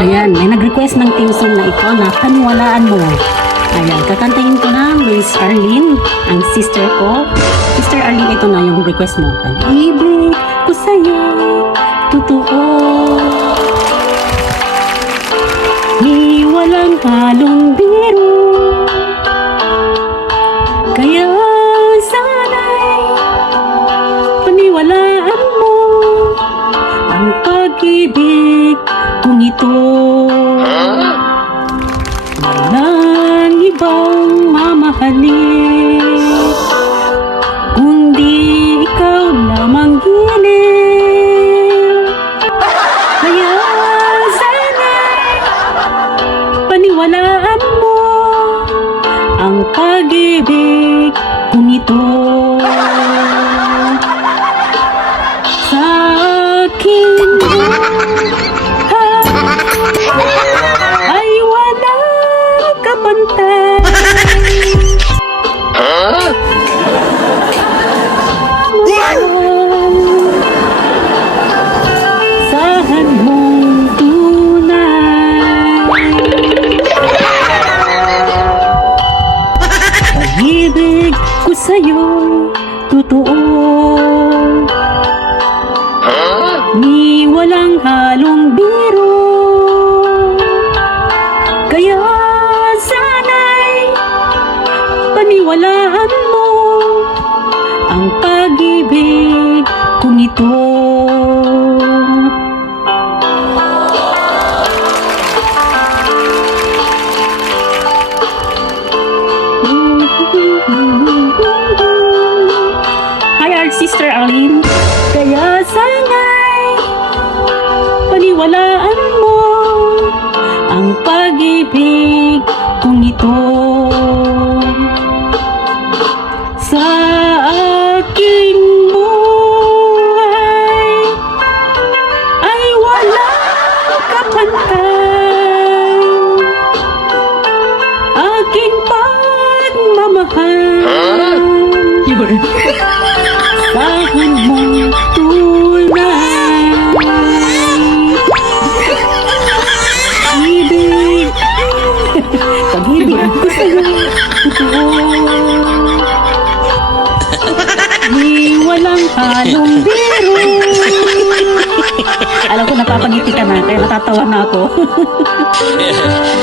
Ayan, may nag-request ng team song na ito na Paniwalaan Mo. Ayan, kakantahin ko na Miss Arlene, ang sister ko. Sister Arlene, ito na yung request mo. Pag-ibig ko sa'yo, totoo. Di walang halong biro. Kaya sana'y paniwalaan mo ang pag-ibig kung ito. Walang ibang mamahalin kundi ikaw lamang giliw. Kaya sana'y paniwalaan mo ang pag-ibig kung ito. Sa akin ay walang kapantay. Sahan mong tunay. Pag-ibig ko sa'yo'y totoo. Ni walang halong biro. Kaya sana'y paniwalaan mo ang pag-ibig kung ito. Hi, our sister Arlene. Kaya sana'y paniwalaan mo ang pag-ibig kung ito. Sa aking buhay ay walang kapantay. Aking pagmamahal. Sahan mong tunay. Ibig, pag-ibig ko sa'yo, totoo. Di walang halong biro. Alam ko napapangiti ka na, kaya natatawa na ako.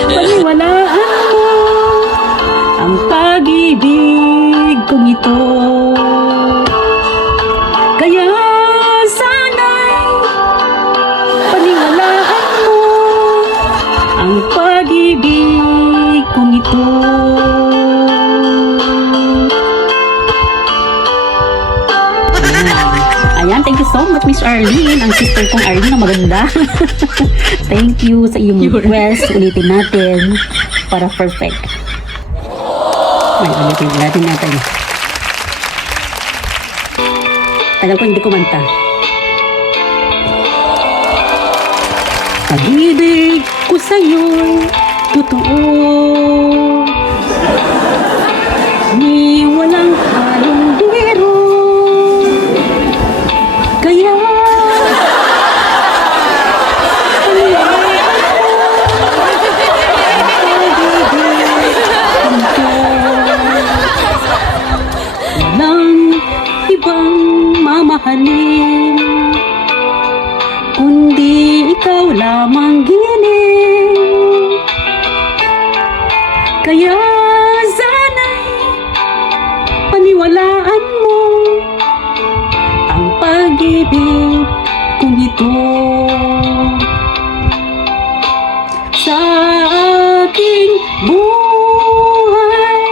Paniwalaan mo ang pag-ibig kong ito. Kaya sana'y paniwalaan mo ang pag-ibig kong ito. Ayan, thank you so much, Miss Arlene. Ang sister kong Arlene na maganda. Thank you sa iyong request. Ulitin natin para perfect. Ay, ulitin natin. Tagal ko hindi kumanta. Pag-ibig ko sa'yo'y totoo. Ni walang halong biro. Kaya walang ibang mamahalin kundi ikaw lamang giliw. Kaya sana'y paniwalaan mo ang pag-ibig kung ito. Sa aking buhay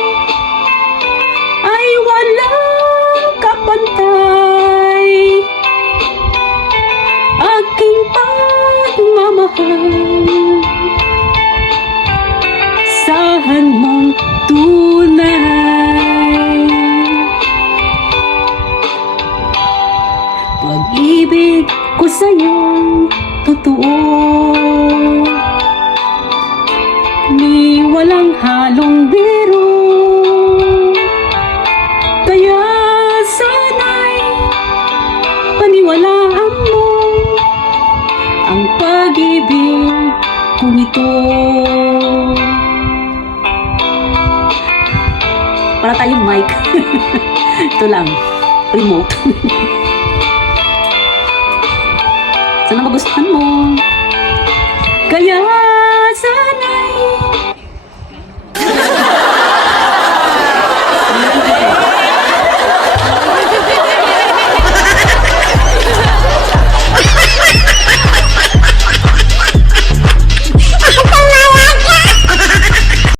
ay walang kapantay. Aking pagmamahal, sahan mong tunay. Pag-ibig ko sa'yo'y totoo. Ni walang halong biro. Kaya sana'y paniwalaan mo ang pag-ibig ko nito. Para tayong mic. Ito lang. Remote. Sana magustuhan mo. Kaya